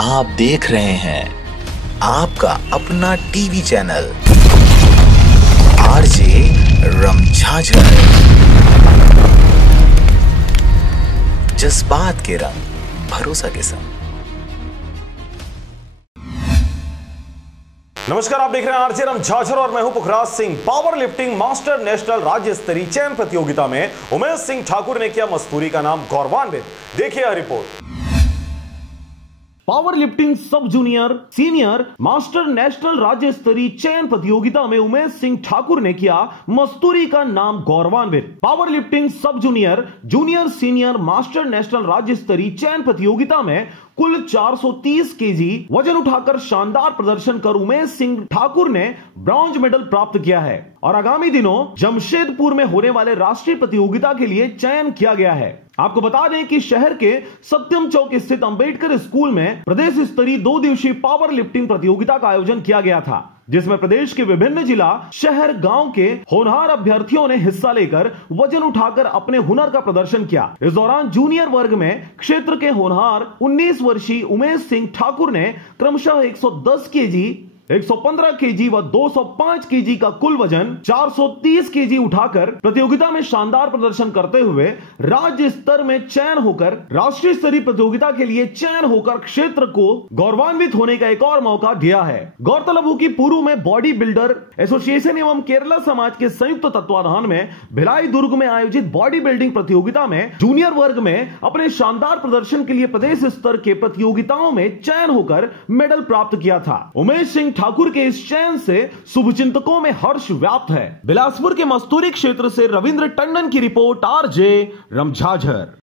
आप देख रहे हैं आपका अपना टीवी चैनल आरजे रमझाझर। जज्बात के रंग भरोसा के संग। नमस्कार, आप देख रहे हैं आरजे रमझाझर और मैं हूं Pukhraj Singh. Power lifting master national राज्य स्तरीय चयन प्रतियोगिता में उमेश सिंह ठाकुर ने किया मस्तूरी का नाम गौरवान्वित। देखिए यह रिपोर्ट। पावर लिफ्टिंग सब जूनियर सीनियर मास्टर नेशनल राज्य स्तरीय चयन प्रतियोगिता में उमेश सिंह ठाकुर ने किया मस्तूरी का नाम गौरवान्वित। पावर लिफ्टिंग सब junior junior senior master national राज्य स्तरीय चयन प्रतियोगिता में कुल 430 केजी वजन उठाकर शानदार प्रदर्शन कर उमेश सिंह ठाकुर ने ब्रॉन्ज मेडल प्राप्त किया है और आगामी दिनों जमशेदपुर में होने वाले राष्ट्रीय प्रतियोगिता के लिए चयन किया गया है। आपको बता दें कि शहर के सत्यम चौक स्थित अंबेडकर स्कूल में प्रदेश स्तरीय 2 दिवसीय पावर लिफ्टिंग प्रतियोगिता का आयोजन किया गया था, जिसमें प्रदेश के विभिन्न जिला शहर गांव के होनहार अभ्यर्थियों ने हिस्सा लेकर वजन उठाकर अपने हुनर का प्रदर्शन किया। इस दौरान जूनियर वर्ग में क्षेत्र के होनहार 19 वर्षीय उमेश सिंह ठाकुर ने क्रमशः 110 केजी 115 केजी व 205 केजी का कुल वजन 430 केजी उठाकर प्रतियोगिता में शानदार प्रदर्शन करते हुए राज्य स्तर में चयन होकर राष्ट्रीय स्तरीय प्रतियोगिता के लिए चयन होकर क्षेत्र को गौरवान्वित होने का एक और मौका दिया है। गौरतलब हो कि पूर्व में बॉडी बिल्डर एसोसिएशन एवं केरला समाज के संयुक्त तत्वाधान में भिलाई दुर्ग में आयोजित बॉडी बिल्डिंग प्रतियोगिता में जूनियर वर्ग में अपने शानदार प्रदर्शन के लिए प्रदेश स्तर के प्रतियोगिताओं में चयन होकर मेडल प्राप्त किया था। उमेश सिंह ठाकुर के इस चयन से शुभचिंतकों में हर्ष व्याप्त है। बिलासपुर के मस्तूरी क्षेत्र से रविंद्र टंडन की रिपोर्ट, आरजे रमझाझर।